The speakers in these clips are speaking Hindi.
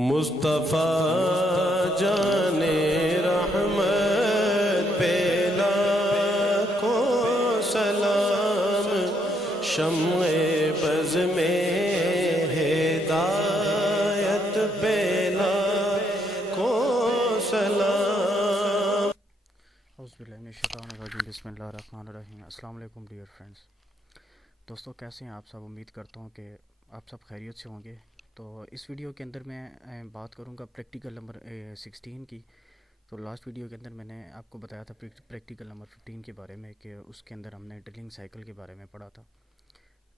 मुस्तफ़ा जाने रहमत पे लाखों सलाम, शम्ए बज़ में हिदायत पे लाखों सलाम। बिस्मिल्लाहिर्रहमानिर्रहीम। अस्सलाम वालेकुम डियर फ्रेंड्स। दोस्तों, कैसे हैं आप सब? उम्मीद करता हूँ कि आप सब खैरियत से होंगे। तो इस वीडियो के अंदर मैं बात करूँगा प्रैक्टिकल नंबर 16 की। तो लास्ट वीडियो के अंदर मैंने आपको बताया था प्रैक्टिकल नंबर 15 के बारे में, कि उसके अंदर हमने ड्रिलिंग साइकिल के बारे में पढ़ा था।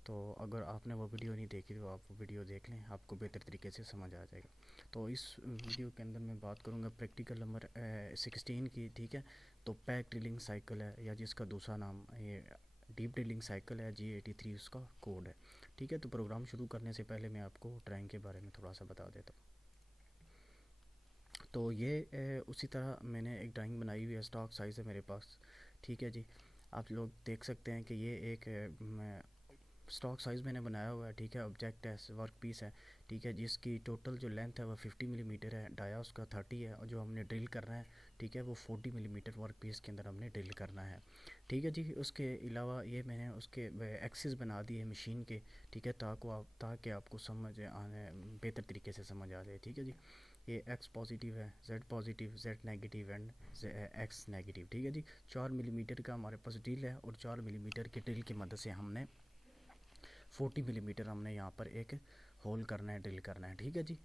तो अगर आपने वो वीडियो नहीं देखी तो आप वो वीडियो देख लें, आपको बेहतर तरीके से समझ आ जाएगा। तो इस वीडियो के अंदर मैं बात करूँगा प्रैक्टिकल नंबर 16 की। ठीक है, तो पैक ड्रिलिंग साइकिल है, या जिसका दूसरा नाम ये डीप ड्रिलिंग साइकिल है, G83 उसका कोड है। ठीक है, तो प्रोग्राम शुरू करने से पहले मैं आपको ड्राइंग के बारे में थोड़ा सा बता देता हूँ। तो ये उसी तरह मैंने एक ड्राइंग बनाई हुई है, स्टॉक साइज़ है मेरे पास। ठीक है जी, आप लोग देख सकते हैं कि ये एक स्टॉक साइज़ मैंने बनाया हुआ है। ठीक है, ऑब्जेक्ट है, वर्क पीस है। ठीक है, जिसकी टोटल जो लेंथ है वो 50 मिलीमीटर है, डाया उसका 30 है, और जो हमने ड्रिल करना है, ठीक है, वो 40 मिलीमीटर वर्क पीस के अंदर हमने ड्रिल करना है। ठीक है जी, उसके अलावा ये मैंने उसके एक्सिस बना दिए मशीन के। ठीक है, ताकि आपको समझ आने बेहतर तरीके से समझ आ जाए। ठीक है जी, ये एक्स पॉजिटिव है, Z positive, Z negative and x negative. ठीक है जी, 4 मिलीमीटर का हमारे पास ड्रिल है, और 4 मिलीमीटर के ड्रिल की मदद से हमने 40 मिलीमीटर हमने यहाँ पर एक होल करना है, ड्रिल करना है। ठीक है जी,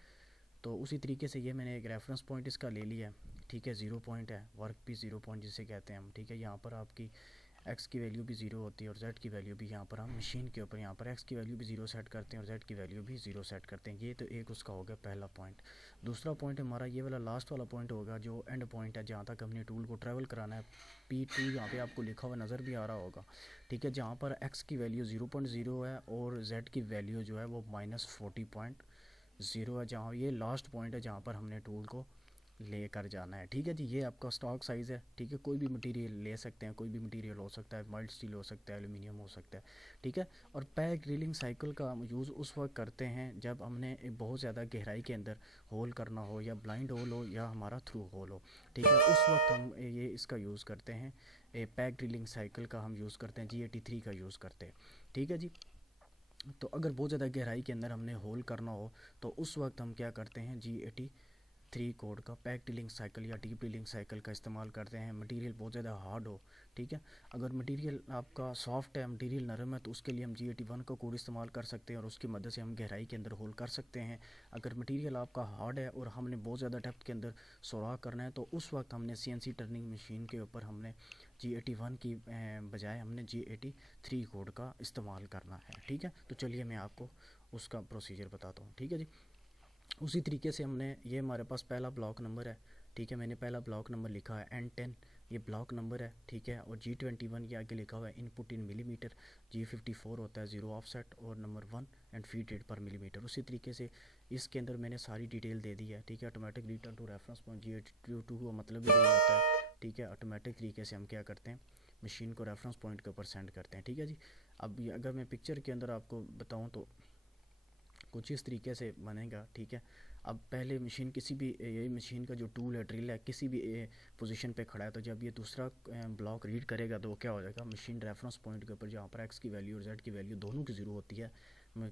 तो उसी तरीके से ये मैंने एक रेफरेंस पॉइंट इसका ले लिया है। ठीक है, 0 पॉइंट है, वर्क पीस 0 पॉइंट जिसे कहते हैं हम। ठीक है, यहाँ पर आपकी एक्स की वैल्यू भी 0 होती है, और जेड की वैल्यू भी यहाँ पर हम मशीन के ऊपर यहाँ पर एक्स की वैल्यू भी 0 सेट करते हैं, और जेड की वैल्यू भी 0 सेट करते हैं। ये तो एक उसका हो गया पहला पॉइंट। दूसरा पॉइंट हमारा ये वाला लास्ट वाला पॉइंट होगा, जो एंड पॉइंट है, जहाँ तक हमने टूल को ट्रैवल कराना है। P2 यहाँ पे आपको लिखा हुआ नज़र भी आ रहा होगा। ठीक है, जहाँ पर एक्स की वैल्यू 0.0 है, और जेड की वैल्यू जो है वो -40.0 है, जहाँ ये लास्ट पॉइंट है जहाँ पर हमने टूल को लेकर जाना है। ठीक है जी, ये आपका स्टॉक साइज़ है। ठीक है, कोई भी मटेरियल ले सकते हैं, कोई भी मटेरियल हो सकता है, माइल्ड स्टील हो सकता है, एल्यूमिनियम हो सकता है। ठीक है, और पैक ड्रिलिंग साइकिल का हम यूज़ उस वक्त करते हैं जब हमने बहुत ज़्यादा गहराई के अंदर होल करना हो, या ब्लाइंड होल हो, या हमारा थ्रू होल हो। ठीक है, उस वक्त हम ये इसका यूज़ करते हैं, पैक ड्रिलिंग साइकिल का हम यूज़ करते हैं, G83 का यूज़ करते हैं। ठीक है जी, तो अगर बहुत ज़्यादा गहराई के अंदर हमने होल करना हो, तो उस वक्त हम क्या करते हैं, G83 कोड का पैक ड्रिलिंग साइकिल या डीप ड्रिलिंग साइकिल का इस्तेमाल करते हैं। मटेरियल बहुत ज़्यादा हार्ड हो। ठीक है, अगर मटेरियल आपका सॉफ्ट है, मटेरियल नरम है, तो उसके लिए हम G81 का कोड इस्तेमाल कर सकते हैं, और उसकी मदद से हम गहराई के अंदर होल कर सकते हैं। अगर मटेरियल आपका हार्ड है और हमने बहुत ज़्यादा डेप्थ के अंदर सुराख करना है, तो उस वक्त हमने CNC टर्निंग मशीन के ऊपर हमने G81 की बजाय हमने G83 कोड का इस्तेमाल करना है। ठीक है, तो चलिए मैं आपको उसका प्रोसीजर बताता हूँ। ठीक है जी, उसी तरीके से हमने, ये हमारे पास पहला ब्लॉक नंबर है। ठीक है, मैंने पहला ब्लॉक नंबर लिखा है N10, ये ब्लॉक नंबर है। ठीक है, और G21 के आगे लिखा हुआ है इनपुट इन मिलीमीटर। G54 होता है 0 ऑफसेट, और नंबर 1 एंड फीट रेट पर मिलीमीटर। उसी तरीके से इसके अंदर मैंने सारी डिटेल दे दी है। ठीक है, automatic return to reference point G82 का मतलब भी यही होता है। ठीक है, ऑटोमेटिक तरीके से हम क्या करते हैं, मशीन को रेफरेंस पॉइंट के ऊपर सेंड करते हैं। ठीक है जी, अब अगर मैं पिक्चर के अंदर आपको बताऊँ तो कुछ इस तरीके से बनेगा। ठीक है, अब पहले मशीन किसी भी, ये मशीन का जो टूल है, ड्रिल है, किसी भी पोजीशन पे खड़ा है, तो जब ये दूसरा ब्लॉक रीड करेगा तो वो क्या हो जाएगा, मशीन रेफरेंस पॉइंट के ऊपर जहाँ पर एक्स की वैल्यू और जेड की वैल्यू दोनों की ज़ीरो होती है,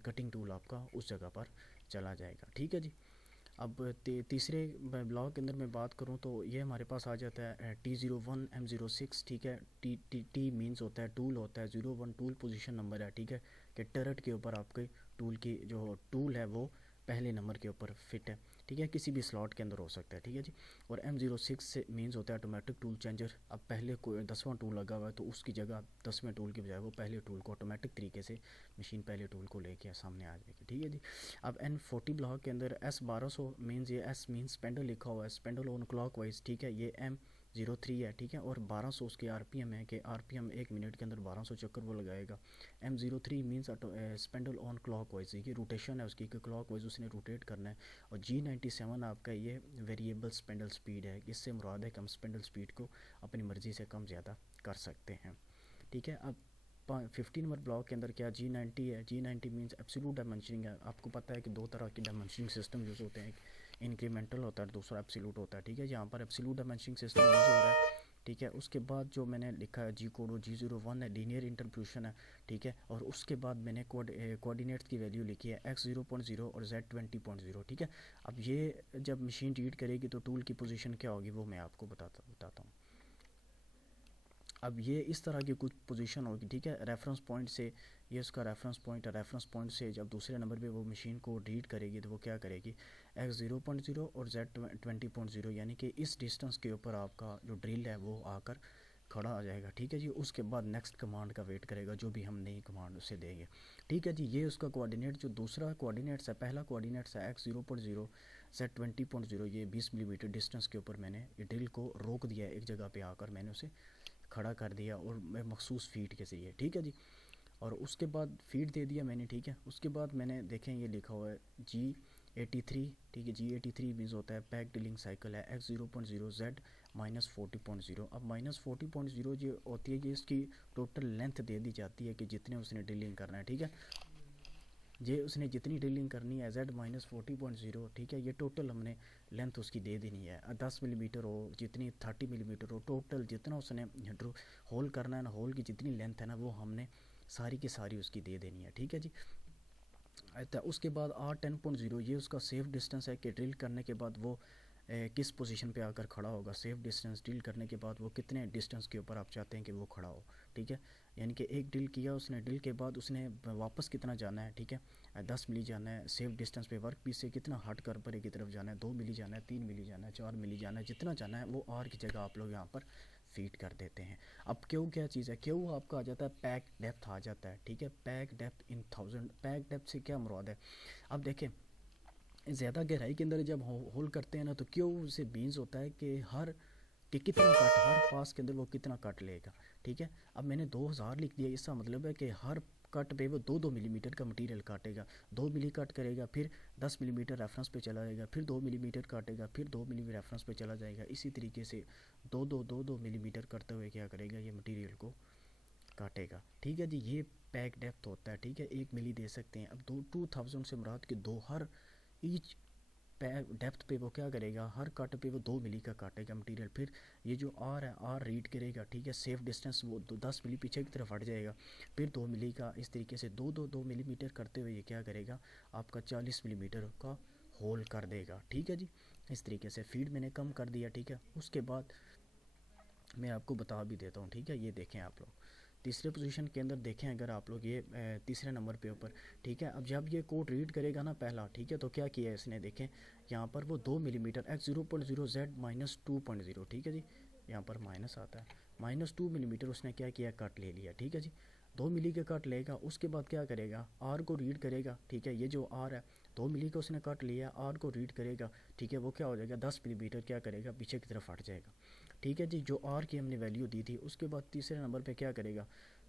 कटिंग टूल आपका उस जगह पर चला जाएगा। ठीक है जी, अब तीसरे ब्लॉक के अंदर मैं बात करूं तो ये हमारे पास आ जाता है T01 M06। ठीक है, टी मीन्स होता है टूल, होता है 01 टूल पोजीशन नंबर है। ठीक है, कि टर्रेट के ऊपर आपके टूल की जो टूल है वो पहले नंबर के ऊपर फिट है। ठीक है, किसी भी स्लॉट के अंदर हो सकता है। ठीक है जी, और M06 से मीन्स होता है ऑटोमेटिक टूल चेंजर। अब पहले कोई 10वां टूल लगा हुआ है, तो उसकी जगह 10वें टूल की बजाय वो पहले टूल को ऑटोमेटिक तरीके से मशीन पहले टूल को लेके सामने आ जाएगी। ठीक है जी, अब N40 ब्लॉक के अंदर S1200 मीन्स, ये S मीन्स स्पेंडल लिखा हुआ है, स्पेंडल ऑन क्लॉक वाइज। ठीक है, ये M03 है। ठीक है, और 1200 उसके RPM है, कि RPM 1 मिनट के अंदर 1200 चक्कर वो लगाएगा। M03 means spindle on clock wise, ये रोटेशन है उसकी, कि क्लॉक वाइज उसने रोटेट करना है। और G97 आपका ये वेरिएबल स्पेंडल स्पीड है, इससे मुराद है कि हम स्पेंडल स्पीड को अपनी मर्ज़ी से कम ज़्यादा कर सकते हैं। ठीक है, अब 15 नंबर ब्लॉक के अंदर क्या G90 है। G90 मीन्स एब्सोल्यूट डायमेंशनिंग है। आपको पता है कि दो तरह के डायमेंशनिंग सिस्टम यूज़ होते हैं, इंक्रीमेंटल होता है, दूसरा एब्सोल्यूट होता है, ठीक है। यहाँ पर एब्सोल्यूट डायमेंशनिंग सिस्टम यूज़ हो रहा है, ठीक है। उसके बाद जो मैंने लिखा है जी कोड, वो G01 है, लीनियर इंटरपोलेशन है, ठीक है। और उसके बाद मैंने कोऑर्डिनेट्स की वैल्यू लिखी है x0.0 और z20.0, ठीक है। अब ये जब मशीन रीड करेगी तो टूल की पोजीशन क्या होगी वो मैं आपको बताता हूँ। अब ये इस तरह की कुछ पोजीशन होगी, ठीक है। रेफरेंस पॉइंट से, ये उसका रेफरेंस पॉइंट है, रेफरेंस पॉइंट से जब दूसरे नंबर पे वो मशीन को रीड करेगी तो वो क्या करेगी, x0.0 और z20.0, यानी कि इस डिस्टेंस के ऊपर आपका जो ड्रिल है वो आकर खड़ा आ जाएगा, ठीक है जी। उसके बाद नेक्स्ट कमांड का वेट करेगा, जो भी हम नई कमांड उसे देंगे, ठीक है जी। ये उसका कोऑर्डिनेट, जो दूसरा कोऑर्डिनेट्स है, पहला कोऑर्डिनेट्स है x0.0 z20.0, ये 20 मिलीमीटर डिस्टेंस के ऊपर मैंने ये ड्रिल को रोक दिया है, एक जगह पे आकर मैंने उसे खड़ा कर दिया और मखसूस फीड के ज़रिए, ठीक है जी। और उसके बाद फीड दे दिया मैंने, ठीक है। उसके बाद मैंने देखें ये लिखा हुआ है G83, ठीक है। G83 मीन्स होता है पैक ड्रिलिंग साइकिल है, x0.0 z -40.0। अब -40.0 ये होती है, ये इसकी टोटल लेंथ दे दी जाती है कि जितने उसने ड्रिलिंग करना है, ठीक है। ये उसने जितनी ड्रिलिंग करनी है z -40.0, ठीक है। ये टोटल हमने लेंथ उसकी दे देनी है, 10 मिलीमीटर हो, जितनी 30 मिलीमीटर हो, टोटल जितना उसने होल करना है ना, होल की जितनी लेंथ है ना, वो हमने सारी की सारी उसकी दे देनी है, ठीक है जी। अच्छा, उसके बाद R10.0, ये उसका सेफ डिस्टेंस है कि ड्रिल करने के बाद वो किस पोजीशन पे आकर खड़ा होगा। सेफ डिस्टेंस, ड्रिल करने के बाद वो कितने डिस्टेंस के ऊपर आप चाहते हैं कि वो खड़ा हो, ठीक है। यानी कि एक ड्रिल किया उसने, ड्रिल के बाद उसने वापस कितना जाना है, ठीक है, 10 मिली जाना है सेफ डिस्टेंस पे, वर्क पीस से कितना हट कर परे की तरफ जाना है, 2 मिली जाना है, 3 मिली जाना है, 4 मिली जाना है, जितना जाना है वो आर की जगह आप लोग यहाँ पर फीड कर देते हैं। अब क्यों क्या चीज़ है, क्यों आपका आ जाता है पैक डेप्थ आ जाता है, ठीक है। Pack depth in 1000, pack depth से क्या मुराद है। अब देखें, ज़्यादा गहराई के अंदर जब होल करते हैं ना, तो क्यों से बीन्स होता है कि कितना कट, हर पास के अंदर वो कितना कट लेगा, ठीक है। अब मैंने 2000 लिख दिया, इसका मतलब है कि हर कट पे वो 2-2 मिलीमीटर का मटेरियल काटेगा, 2 मिली कट करेगा, फिर 10 मिलीमीटर रेफरेंस पे चला जाएगा, फिर 2 मिलीमीटर काटेगा, फिर 2 मिली रेफरेंस पे चला जाएगा। इसी तरीके से 2-2 मिलीमीटर करते हुए क्या करेगा, ये मटेरियल को काटेगा, ठीक है जी। ये पैक डेप्थ होता है, ठीक है। 1 मिली दे सकते हैं। अब 2000 से मुराद के दो, हर ईच डेप्थ पे वो क्या करेगा, हर कट पे वो 2 मिली का काटेगा मटेरियल। फिर ये जो आर है, आर रीड करेगा, ठीक है। सेफ डिस्टेंस वो 10 मिली पीछे की तरफ हट जाएगा, फिर 2 मिली का, इस तरीके से 2 मिलीमीटर करते हुए ये क्या करेगा, आपका 40 मिलीमीटर का होल कर देगा, ठीक है जी। इस तरीके से फीड मैंने कम कर दिया, ठीक है। उसके बाद मैं आपको बता भी देता हूँ, ठीक है। ये देखें आप लोग तीसरे पोजीशन के अंदर देखें, अगर आप लोग ये तीसरे नंबर पे ऊपर, ठीक है। अब जब ये कोड रीड करेगा ना पहला, ठीक है, तो क्या किया है इसने, देखें यहाँ पर वो 2 मिलीमीटर x0.0 z -2.0, ठीक है जी। यहाँ पर माइनस आता है, -2 मिलीमीटर उसने क्या किया, कट ले लिया, ठीक है जी। 2 मिली का कट लेगा, उसके बाद क्या करेगा, आर को रीड करेगा, ठीक है। ये जो आर है, 2 मिली का उसने कट लिया, आर को रीड करेगा, ठीक है। वो क्या हो जाएगा, 10 मिलीमीटर क्या करेगा, पीछे की तरफ हट जाएगा, ठीक है जी। जो आर की हमने वैल्यू दी थी, उसके बाद तीसरे नंबर पे क्या करेगा,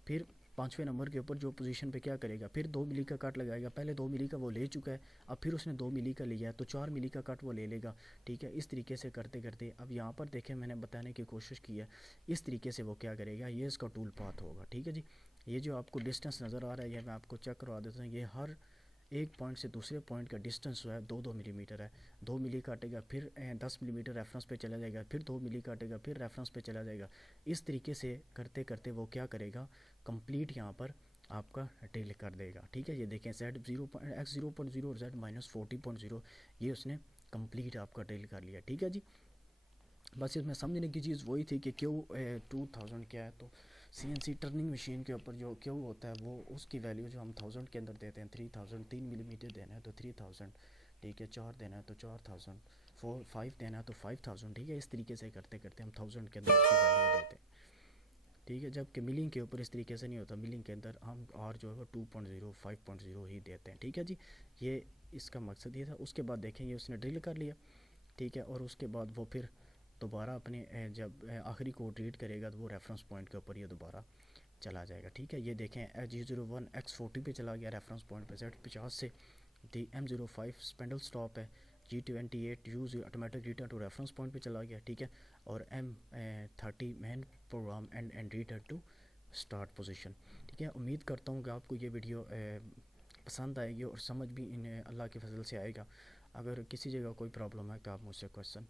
फिर पाँचवें नंबर के ऊपर जो पोजीशन पे क्या करेगा, फिर 2 मिली का कट लगाएगा। पहले 2 मिली का वो ले चुका है, अब फिर उसने 2 मिली का लिया है, तो 4 मिली का कट वो ले लेगा, ठीक है। इस तरीके से करते करते, अब यहाँ पर देखें मैंने बताने की कोशिश की है, इस तरीके से वो क्या करेगा, ये इसका टूल पाथ होगा, ठीक है जी। ये जो आपको डिस्टेंस नज़र आ रहा है, ये मैं आपको चेक करवा देता हूँ। ये हर एक पॉइंट से दूसरे पॉइंट का डिस्टेंस जो है 2-2 मिलीमीटर है। 2 मिली काटेगा, फिर 10 मिलीमीटर रेफरेंस पे चला जाएगा, फिर 2 मिली काटेगा, फिर रेफरेंस पे चला जाएगा। इस तरीके से करते करते वो क्या करेगा, कंप्लीट यहाँ पर आपका ड्रिल कर देगा, ठीक है। ये देखें x0.0 और z -40.0, ये उसने कंप्लीट आपका ड्रिल कर लिया, ठीक है जी। बस इसमें समझने की चीज़ वही थी कि क्यों 2000 क्या है, तो CNC टर्निंग मशीन के ऊपर जो क्यों होता है वो उसकी वैल्यू जो हम 1000 के अंदर देते हैं, 3000, 3 मिलीमीटर देना है तो 3000, ठीक है। 4 देना है तो 4000, 5 देना है तो 5000, ठीक है। इस तरीके से करते करते हम 1000 के अंदर उसकी वैल्यू देते हैं, ठीक है। जबकि मिलिंग के ऊपर इस तरीके से नहीं होता, मिलिंग के अंदर हम आर जो है वो 2.0, 5.0 ही देते हैं, ठीक है जी। ये इसका मकसद ये था। उसके बाद देखें ये उसने ड्रिल कर लिया, ठीक है। और उसके बाद वो फिर दोबारा अपने जब आखिरी कोड रीड करेगा तो वो रेफरेंस पॉइंट के ऊपर ये दोबारा चला जाएगा, ठीक है। ये देखें G01 x40 पे चला गया रेफरेंस पॉइंट पे, Z50 से M05 स्पेंडल स्टॉप है, G28 use automatic return to reference point पे चला गया, ठीक है। और M30 main program end return to start position, ठीक है। उम्मीद करता हूँ कि आपको ये वीडियो पसंद आएगी और समझ भी इन अल्लाह के फजल से आएगा। अगर किसी जगह कोई प्रॉब्लम है तो आप मुझसे क्वेश्चन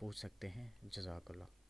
पूछ सकते हैं। जज़ाकल्लाह।